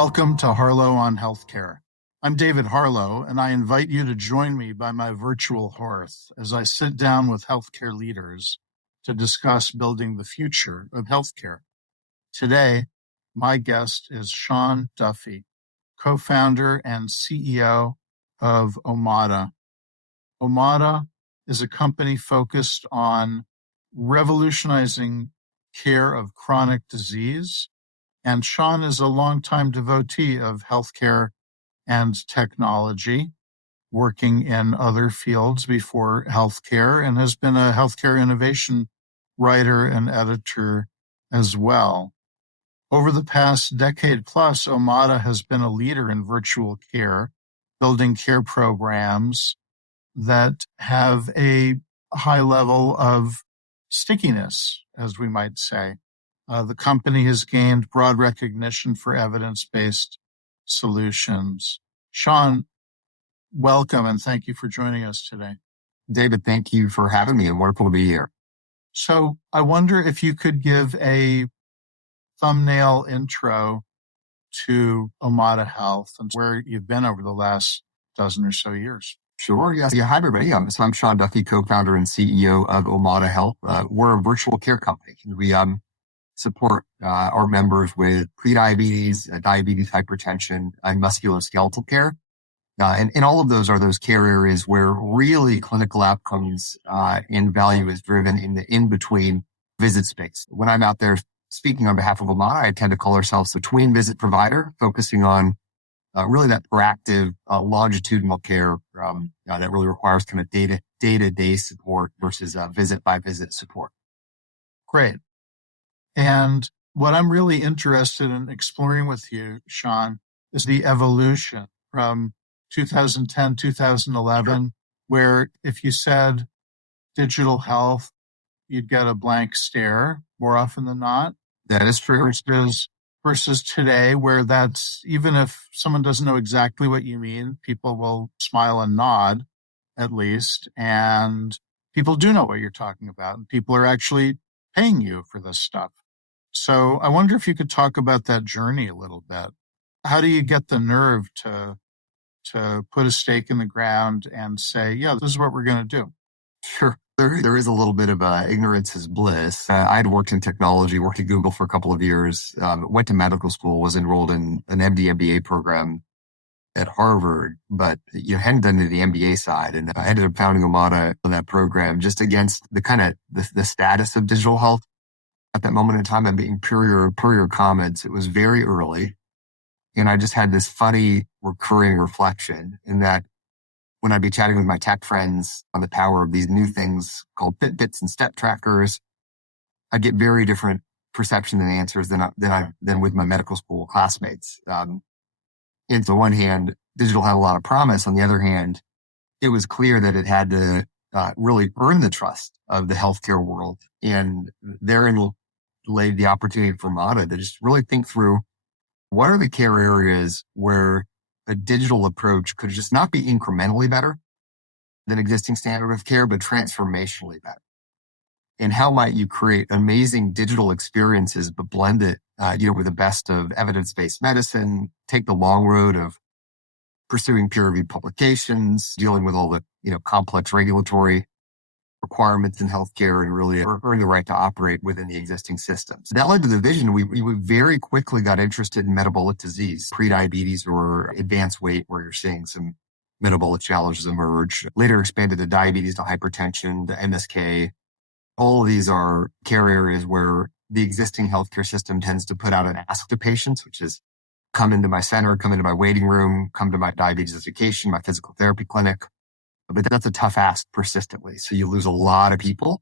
Welcome to Harlow on Healthcare. I'm David Harlow, and I invite you to join me by my virtual hearth as I sit down with healthcare leaders to discuss building the future of healthcare. Today, my guest is Sean Duffy, co-founder and CEO of Omada. Omada is a company focused on revolutionizing care of chronic disease, and Sean is a longtime devotee of healthcare and technology, working in other fields before healthcare, and has been a healthcare innovation writer and editor as well. Over the past decade plus, Omada has been a leader in virtual care, building care programs that have a high level of stickiness, as we might say. The company has gained broad recognition for evidence-based solutions. Sean, welcome, and thank you for joining us today. David, thank you for having me, and wonderful to be here. So I wonder if you could give a thumbnail intro to Omada Health and where you've been over the last dozen or so years. Sure. Yes. Yeah. Hi, everybody. So I'm Sean Duffy, co-founder and CEO of Omada Health. We're a virtual care company. We support our members with prediabetes, diabetes, hypertension, and musculoskeletal care. And all of those are those care areas where really clinical outcomes and value is driven in the in-between visit space. When I'm out there speaking on behalf of Omada, I tend to call ourselves a tween visit provider, focusing on really that proactive longitudinal care that really requires kind of day-to-day support versus visit-by-visit support. Great. And what I'm really interested in exploring with you, Sean, is the evolution from 2010, 2011, where if you said digital health, you'd get a blank stare more often than not. That is true. Versus today, where that's, even if someone doesn't know exactly what you mean, people will smile and nod at least. And people do know what you're talking about. And people are actually paying you for this stuff. So I wonder if you could talk about that journey a little bit. How do you get the nerve to put a stake in the ground and say, yeah, this is what we're going to do? Sure. There is a little bit of ignorance is bliss. I had worked in technology, worked at Google for a couple of years, went to medical school, was enrolled in an MD MBA program at Harvard, but hadn't done the MBA side. And I ended up founding Omada on that program just against the kind of the status of digital health at that moment in time and being pure comments. It was very early. And I just had this funny recurring reflection in that when I'd be chatting with my tech friends on the power of these new things called Fitbits and step trackers, I'd get very different perception and answers than with my medical school classmates. And on the one hand, digital had a lot of promise. On the other hand, it was clear that it had to really earn the trust of the healthcare world. And therein laid the opportunity for Omada to just really think through what are the care areas where a digital approach could just not be incrementally better than existing standard of care, but transformationally better. And how might you create amazing digital experiences, but blend it, with the best of evidence-based medicine, take the long road of pursuing peer-reviewed publications, dealing with all the, complex regulatory requirements in healthcare and really earn the right to operate within the existing systems. That led to the vision. We very quickly got interested in metabolic disease, prediabetes or advanced weight, where you're seeing some metabolic challenges emerge. Later expanded to diabetes, to hypertension, to MSK. All of these are care areas where the existing healthcare system tends to put out an ask to patients, which is come into my center, come into my waiting room, come to my diabetes education, my physical therapy clinic. But that's a tough ask persistently. So you lose a lot of people.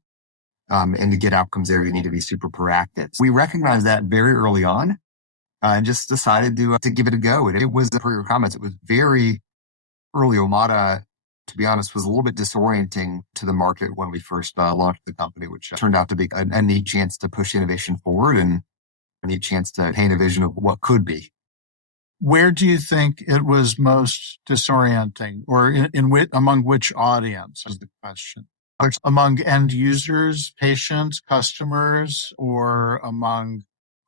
And to get outcomes there, you need to be super proactive. We recognized that very early on and just decided to give it a go. And it was, per your comments, it was very early. Omada, to be honest, was a little bit disorienting to the market when we first launched the company, which turned out to be a neat chance to push innovation forward and a neat chance to paint a vision of what could be. Where do you think it was most disorienting, or among which audience is the question? Among end users, patients, customers, or among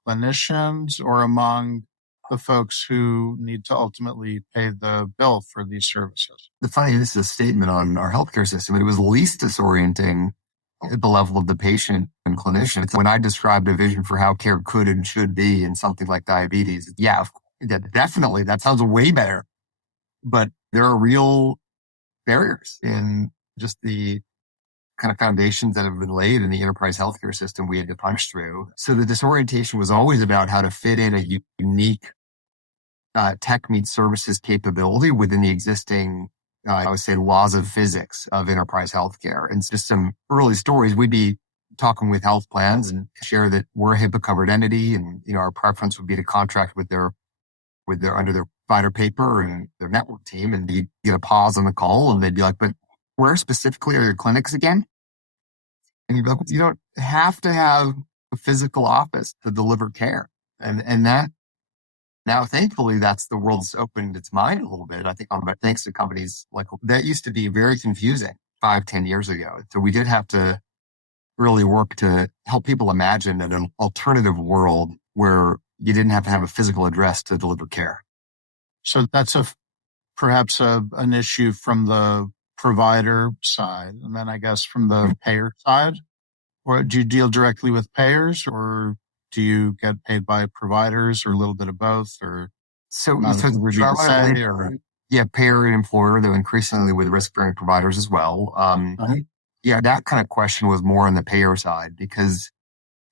clinicians, or among the folks who need to ultimately pay the bill for these services. The funny, this is a statement on our healthcare system, but it was least disorienting at the level of the patient and clinician. It's when I described a vision for how care could and should be in something like diabetes. Yeah, definitely. That sounds way better. But there are real barriers in just the kind of foundations that have been laid in the enterprise healthcare system we had to punch through. So the disorientation was always about how to fit in a unique tech meets services capability within the existing, I would say, laws of physics of enterprise healthcare. And just some early stories, we'd be talking with health plans and share that we're a HIPAA covered entity. And, our preference would be to contract with their under their provider paper and their network team. And you get a pause on the call and they'd be like, but where specifically are your clinics again? And you'd be like, you don't have to have a physical office to deliver care. And that now, thankfully, that's the world's opened its mind a little bit. I think thanks to companies like that used to be very confusing 5-10 years ago. So we did have to really work to help people imagine an alternative world where you didn't have to have a physical address to deliver care. So that's perhaps an issue from the provider side. And then I guess from the payer side, or do you deal directly with payers, or do you get paid by providers, or a little bit of both? Or payer and employer, though increasingly with risk-bearing providers as well. Yeah, that kind of question was more on the payer side because,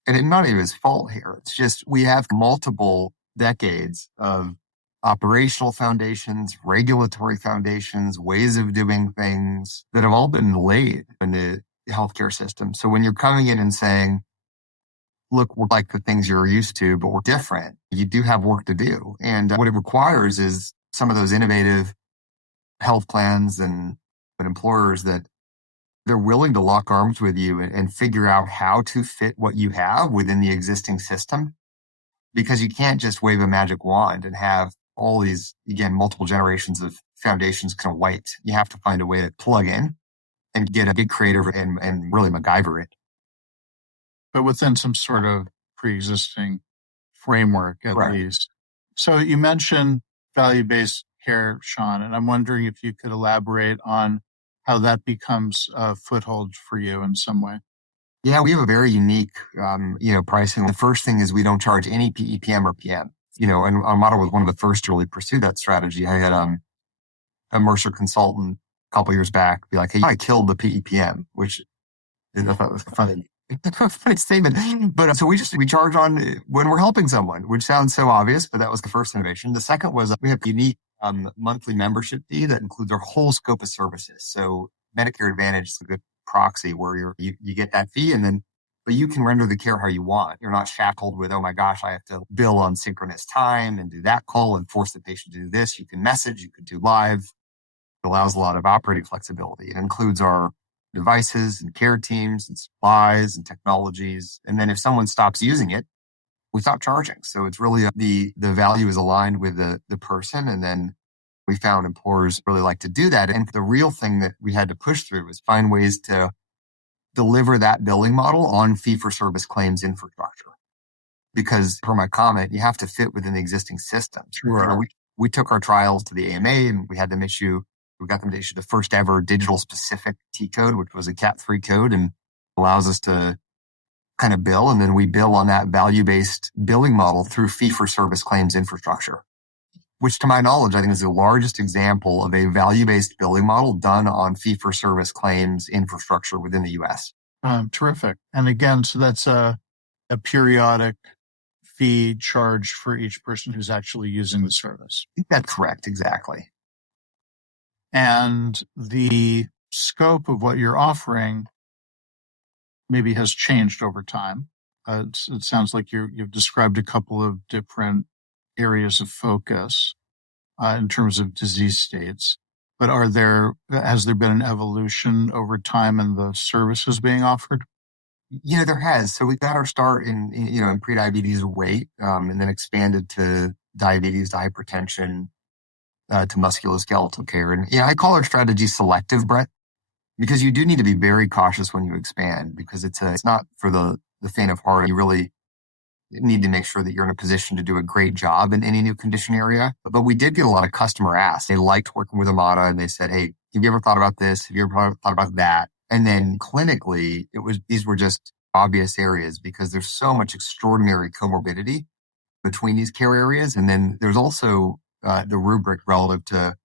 and it's not even his fault here. It's just we have multiple decades of operational foundations, regulatory foundations, ways of doing things that have all been laid in the healthcare system. So when you're coming in and saying, look, we're like the things you're used to, but we're different, you do have work to do. And what it requires is some of those innovative health plans and employers that they're willing to lock arms with you and figure out how to fit what you have within the existing system. Because you can't just wave a magic wand and have all these, again, multiple generations of foundations kind of wiped. You have to find a way to plug in and get a big creative and really MacGyver it. But within some sort of pre-existing framework, at least. So you mentioned value-based care, Sean, and I'm wondering if you could elaborate on how that becomes a foothold for you in some way. Yeah, we have a very unique, pricing. The first thing is we don't charge any PEPM or PM. And Omada was one of the first to really pursue that strategy. I had a Mercer consultant a couple years back be like, "Hey, I killed the PEPM," which I thought was funny statement. But so we charge on when we're helping someone, which sounds so obvious, but that was the first innovation. The second was we have a unique monthly membership fee that includes our whole scope of services. So Medicare Advantage is a good proxy where you get that fee but you can render the care how you want. You're not shackled with, oh my gosh, I have to bill on synchronous time and do that call and force the patient to do this. You can message, you can do live. It allows a lot of operating flexibility. It includes our devices and care teams and supplies and technologies. And then if someone stops using it, we stop charging. So it's really the value is aligned with the person. And then we found employers really like to do that. And the real thing that we had to push through is find ways to deliver that billing model on fee-for-service claims infrastructure. Because per my comment, you have to fit within the existing system. Sure. We took our trials to the AMA and we got them to issue the first ever digital specific T code, which was a Cat 3 code and allows us to kind of bill. And then we bill on that value-based billing model through fee-for-service claims infrastructure, which to my knowledge, I think is the largest example of a value-based billing model done on fee-for-service claims infrastructure within the U.S. Terrific. And again, so that's a periodic fee charged for each person who's actually using the service. I think that's correct. Exactly. And the scope of what you're offering maybe has changed over time. It sounds like you've described a couple of different areas of focus in terms of disease states. But has there been an evolution over time in the services being offered? There has. So we got our start in prediabetes weight, and then expanded to diabetes, to hypertension, to musculoskeletal care. And I call our strategy selective, Brett, because you do need to be very cautious when you expand, because it's not for the faint of heart. You really need to make sure that you're in a position to do a great job in any new condition area. But we did get a lot of customer asks. They liked working with Omada and they said, hey, have you ever thought about this? Have you ever thought about that? And then clinically, these were just obvious areas because there's so much extraordinary comorbidity between these care areas. And then there's also the rubric relative to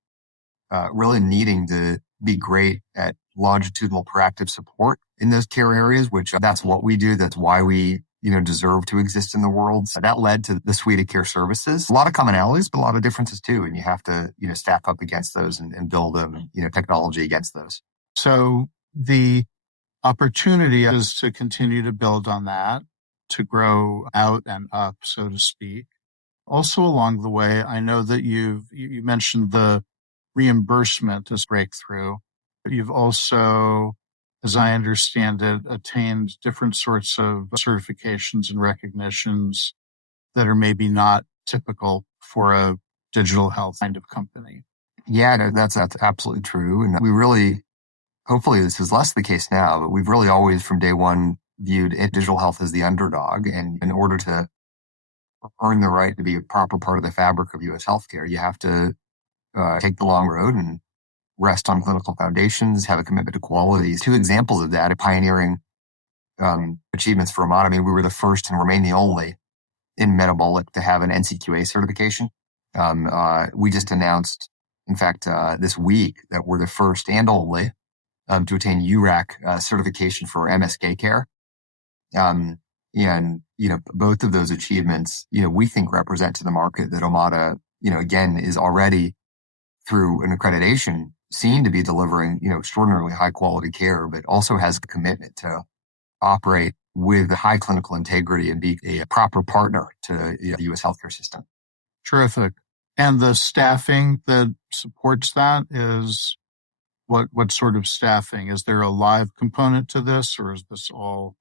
really needing to be great at longitudinal proactive support in those care areas, which that's what we do. That's why we, deserve to exist in the world. So that led to the suite of care services. A lot of commonalities, but a lot of differences too. And you have to, staff up against those and build, technology against those. So the opportunity is to continue to build on that, to grow out and up, so to speak. Also along the way, I know that you mentioned the reimbursement as breakthrough, but you've also, as I understand it, attained different sorts of certifications and recognitions that are maybe not typical for a digital health kind of company. Yeah, no, that's absolutely true. And we really, hopefully this is less the case now, but we've really always from day one viewed digital health as the underdog. And in order to earn the right to be a proper part of the fabric of U.S. healthcare, you have to take the long road and rest on clinical foundations, have a commitment to quality. Two examples of that are pioneering achievements for Omada. I mean, we were the first and remain the only in metabolic to have an NCQA certification. We just announced, in fact, this week that we're the first and only to attain URAC certification for MSK care. And, both of those achievements, we think represent to the market that Omada, again, is already through an accreditation seen to be delivering, extraordinarily high quality care, but also has a commitment to operate with high clinical integrity and be a proper partner to the U.S. healthcare system. Terrific. And the staffing that supports that is what sort of staffing? Is there a live component to this, or is this all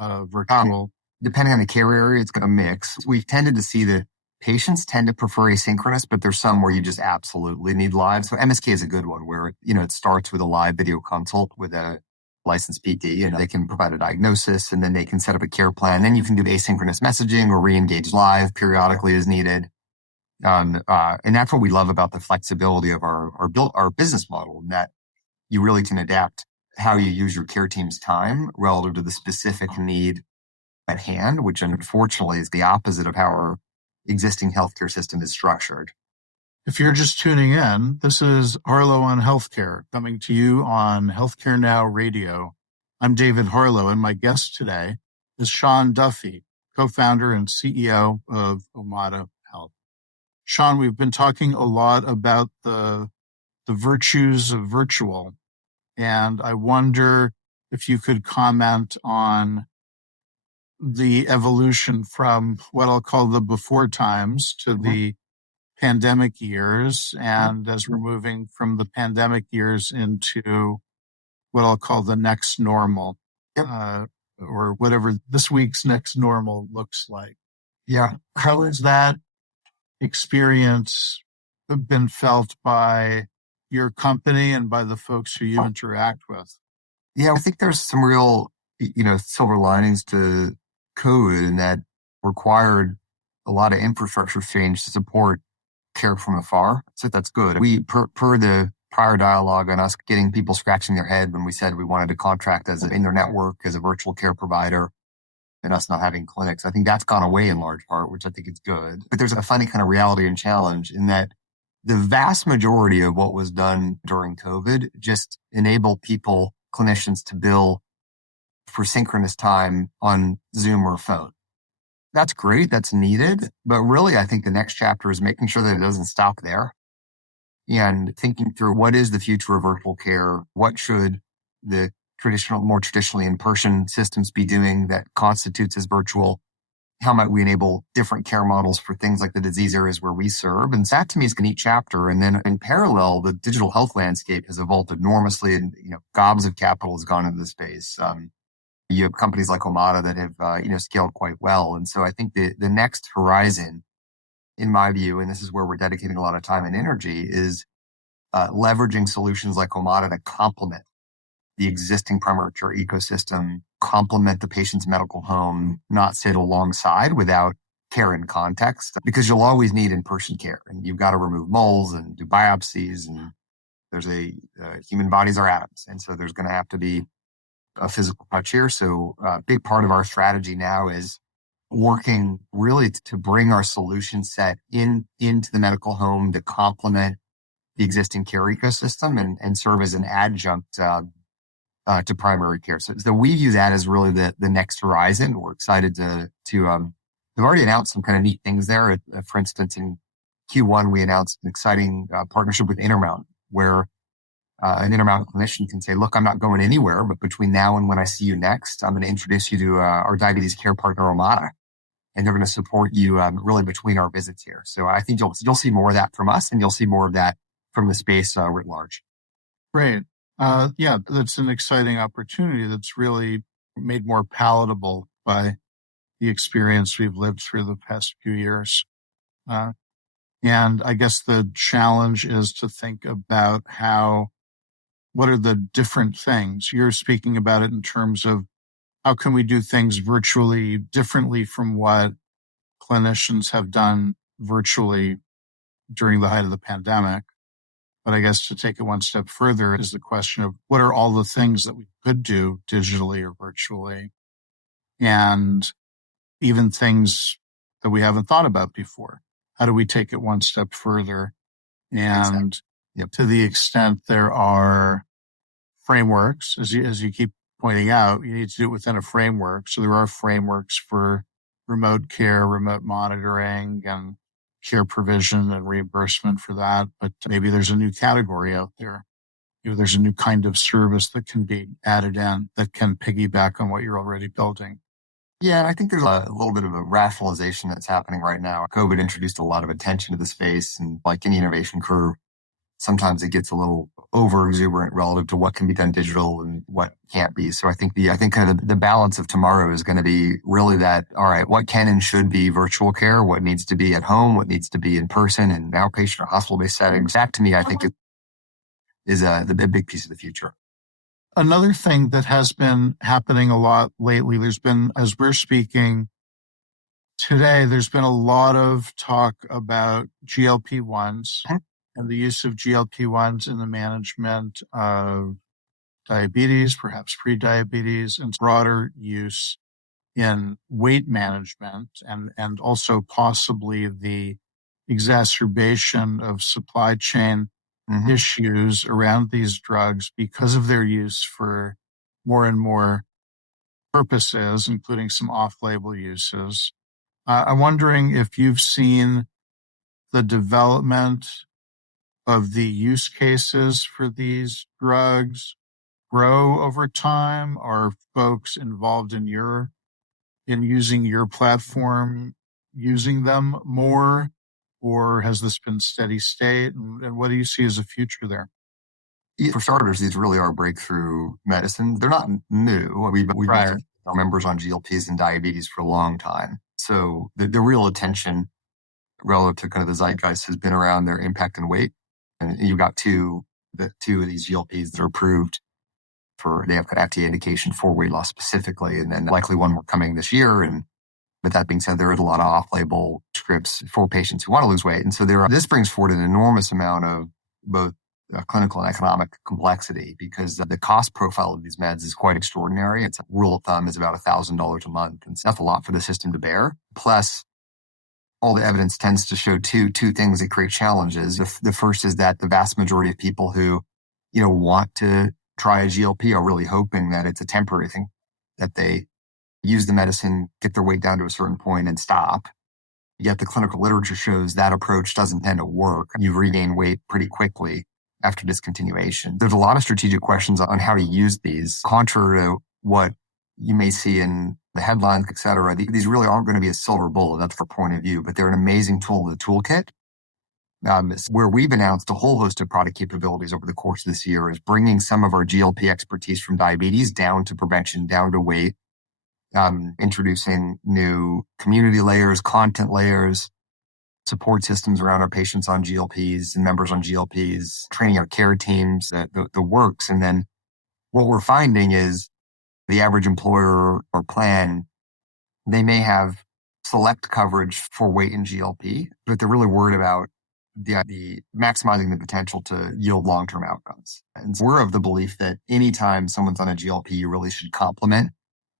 virtual? Depending on the care area, it's a mix. We've tended to see that patients tend to prefer asynchronous, but there's some where you just absolutely need live. So MSK is a good one where, it starts with a live video consult with a licensed PT and they can provide a diagnosis and then they can set up a care plan. Then you can do asynchronous messaging or re-engage live periodically as needed. And that's what we love about the flexibility of our business model, in that you really can adapt how you use your care team's time relative to the specific need at hand, which unfortunately is the opposite of how our existing healthcare system is structured. If you're just tuning in, this is Harlow on Healthcare, coming to you on Healthcare Now Radio. I'm David Harlow, and my guest today is Sean Duffy, co-founder and CEO of Omada Health. Sean, we've been talking a lot about the virtues of virtual, and I wonder if you could comment on the evolution from what I'll call the before times to the pandemic years. And as we're moving from the pandemic years into what I'll call the next normal, or whatever this week's next normal looks like. Yeah. How has that experience been felt by your company and by the folks who you interact with? Yeah, I think there's some real, silver linings to COVID, and that required a lot of infrastructure change to support care from afar. So that's good. We, per the prior dialogue on us getting people scratching their head when we said we wanted to contract in their network as a virtual care provider and us not having clinics, I think that's gone away in large part, which I think is good. But there's a funny kind of reality and challenge in that the vast majority of what was done during COVID just enabled clinicians to bill for synchronous time on Zoom or phone. That's great. That's needed. But really, I think the next chapter is making sure that it doesn't stop there and thinking through what is the future of virtual care? What should the more traditionally in-person systems be doing that constitutes as virtual? How might we enable different care models for things like the disease areas where we serve? And that to me is a neat chapter. And then in parallel, the digital health landscape has evolved enormously, and gobs of capital has gone into the space. You have companies like Omada that have scaled quite well. And so I think the next horizon, in my view, and this is where we're dedicating a lot of time and energy, is leveraging solutions like Omada to complement the existing primary care ecosystem complement the patient's medical home, not sit alongside without care in context, because you'll always need in-person care, and you've got to remove moles and do biopsies, and human bodies are atoms. And so there's going to have to be a physical touch here. So a big part of our strategy now is working really to bring our solution set into the medical home to complement the existing care ecosystem and serve as an adjunct to primary care. So we view that as really the next horizon. We're excited to we've already announced some kind of neat things there. For instance, in Q1, we announced an exciting partnership with Intermountain, where an Intermountain clinician can say, look, I'm not going anywhere, but between now and when I see you next, I'm going to introduce you to our diabetes care partner, Omada, and they're going to support you really between our visits here. So I think you'll see more of that from us, and you'll see more of that from the space writ large. Great. Yeah, that's an exciting opportunity that's really made more palatable by the experience we've lived through the past few years. And I guess the challenge is to think about what are the different things? You're speaking about it in terms of how can we do things virtually differently from what clinicians have done virtually during the height of the pandemic. But I guess to take it one step further is the question of what are all the things that we could do digitally or virtually, and even things that we haven't thought about before. How do we take it one step further? And to the extent there are frameworks, as you keep pointing out, you need to do it within a framework. So there are frameworks for remote care, remote monitoring, and care provision and reimbursement for that. But maybe there's a new category out there. There's a new kind of service that can be added in that can piggyback on what you're already building. Yeah, I think there's a little bit of a rationalization that's happening right now. COVID introduced a lot of attention to the space, and like any innovation curve, sometimes it gets a little over exuberant relative to what can be done digital and what can't be. So I think kind of the balance of tomorrow is going to be really that, all right, what can and should be virtual care, what needs to be at home, what needs to be in person and outpatient or hospital-based settings. That to me, I think is the big piece of the future. Another thing that has been happening a lot lately, there's been, as we're speaking today, there's been a lot of talk about GLP-1s and the use of GLP-1s in the management of diabetes, perhaps prediabetes, and broader use in weight management, and also possibly the exacerbation of supply chain issues around these drugs because of their use for more and more purposes, including some off-label uses. I'm wondering if you've seen the development of the use cases for these drugs grow over time. Are folks involved in using your platform, using them more? Or has this been steady state? And what do you see as a future there? For starters, these really are breakthrough medicines. They're not new. We've been our members on GLPs and diabetes for a long time. So the real attention relative to kind of the zeitgeist has been around their impact and weight. And you've got two of these GLPs that are approved they have an FDA indication for weight loss specifically, and then likely one more coming this year. And with that being said, there is a lot of off-label scripts for patients who want to lose weight. And so this brings forward an enormous amount of both clinical and economic complexity, because the cost profile of these meds is quite extraordinary. It's a rule of thumb is about $1,000 a month. And that's a lot for the system to bear. Plus, all the evidence tends to show two things that create challenges. The first is that the vast majority of people who, want to try a GLP are really hoping that it's a temporary thing, that they use the medicine, get their weight down to a certain point and stop. Yet the clinical literature shows that approach doesn't tend to work. You regain weight pretty quickly after discontinuation. There's a lot of strategic questions on how to use these, contrary to what you may see in the headlines, et cetera. These really aren't going to be a silver bullet. That's our point of view, but they're an amazing tool in the toolkit. Where we've announced a whole host of product capabilities over the course of this year is bringing some of our GLP expertise from diabetes down to prevention, down to weight, introducing new community layers, content layers, support systems around our patients on GLPs and members on GLPs, training our care teams, the works. And then what we're finding is The average employer or plan, they may have select coverage for weight and GLP, but they're really worried about the maximizing the potential to yield long-term outcomes. And so we're of the belief that anytime someone's on a GLP, you really should complement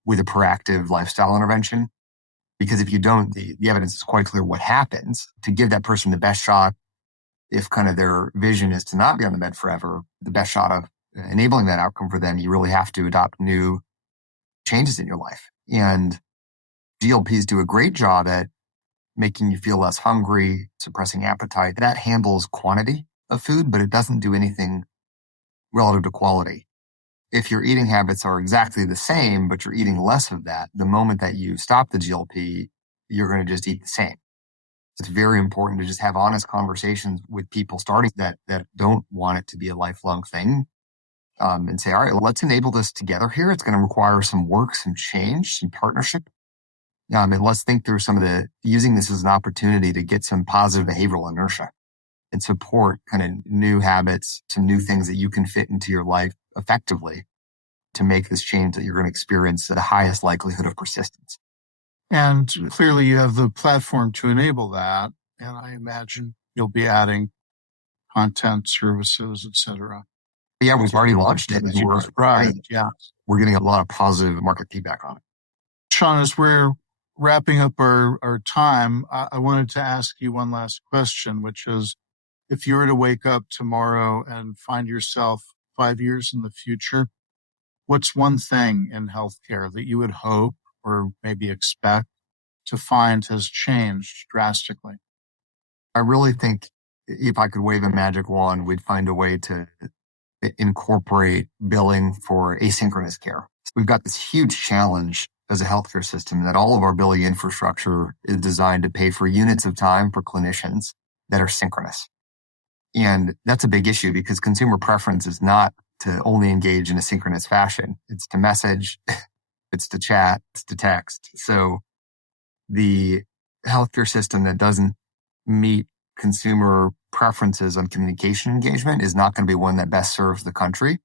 with a proactive lifestyle intervention. Because if you don't, the evidence is quite clear what happens. To give that person the best shot, if kind of their vision is to not be on the med forever, the best shot of enabling that outcome for them, you really have to adopt new changes in your life. And GLPs do a great job at making you feel less hungry, suppressing appetite. That handles quantity of food, but it doesn't do anything relative to quality. If your eating habits are exactly the same, but you're eating less of that, the moment that you stop the GLP, you're going to just eat the same. It's very important to just have honest conversations with people starting that don't want it to be a lifelong thing, and say, all right, well, let's enable this together here. It's going to require some work, some change, some partnership. And let's think through using this as an opportunity to get some positive behavioral inertia and support kind of new habits, some new things that you can fit into your life effectively to make this change that you're going to experience at the highest likelihood of persistence. And clearly you have the platform to enable that. And I imagine you'll be adding content, services, et cetera. Yeah, we've already launched it. We're getting a lot of positive market feedback on it. Sean, as we're wrapping up our time, I wanted to ask you one last question, which is, if you were to wake up tomorrow and find yourself 5 years in the future, what's one thing in healthcare that you would hope or maybe expect to find has changed drastically? I really think if I could wave a magic wand, we'd find a way to incorporate billing for asynchronous care. We've got this huge challenge as a healthcare system that all of our billing infrastructure is designed to pay for units of time for clinicians that are synchronous. And that's a big issue because consumer preference is not to only engage in a synchronous fashion. It's to message, it's to chat, it's to text. So the healthcare system that doesn't meet consumer preferences on communication engagement is not going to be one that best serves the country.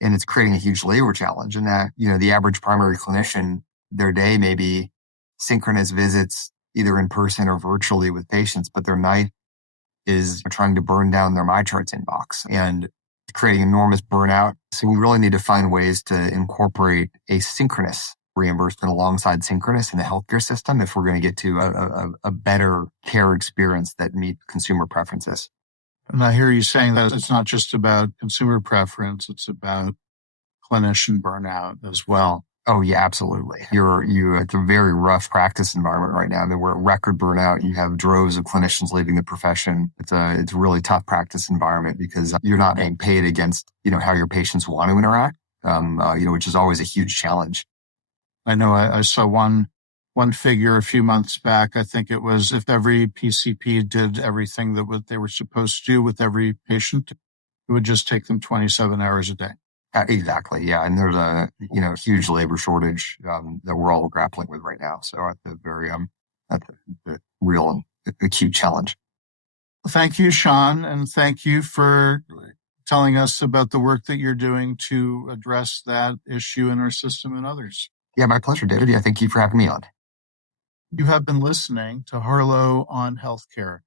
And it's creating a huge labor challenge in that, the average primary clinician, their day may be synchronous visits, either in person or virtually with patients, but their night is trying to burn down their MyCharts inbox and creating enormous burnout. So we really need to find ways to incorporate asynchronous reimbursement alongside synchronous in the healthcare system if we're going to get to a better care experience that meet consumer preferences. And I hear you saying that it's not just about consumer preference, it's about clinician burnout as well. Oh, yeah, absolutely. It's a very rough practice environment right now. I mean, we're at record burnout. You have droves of clinicians leaving the profession. It's a really tough practice environment because you're not being paid against, how your patients want to interact, which is always a huge challenge. I know I saw one figure a few months back. I think it was if every PCP did everything that they were supposed to do with every patient, it would just take them 27 hours a day. Exactly. Yeah. And there's a, huge labor shortage that we're all grappling with right now. So that's a real and acute challenge. Thank you, Sean. And thank you for telling us about the work that you're doing to address that issue in our system and others. Yeah, my pleasure, David. Yeah, thank you for having me on. You have been listening to Harlow on Healthcare.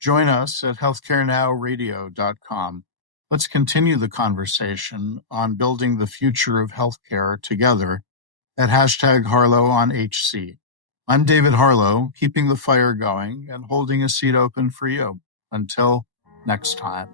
Join us at healthcarenowradio.com. Let's continue the conversation on building the future of healthcare together at #HarlowOnHC. I'm David Harlow, keeping the fire going and holding a seat open for you. Until next time.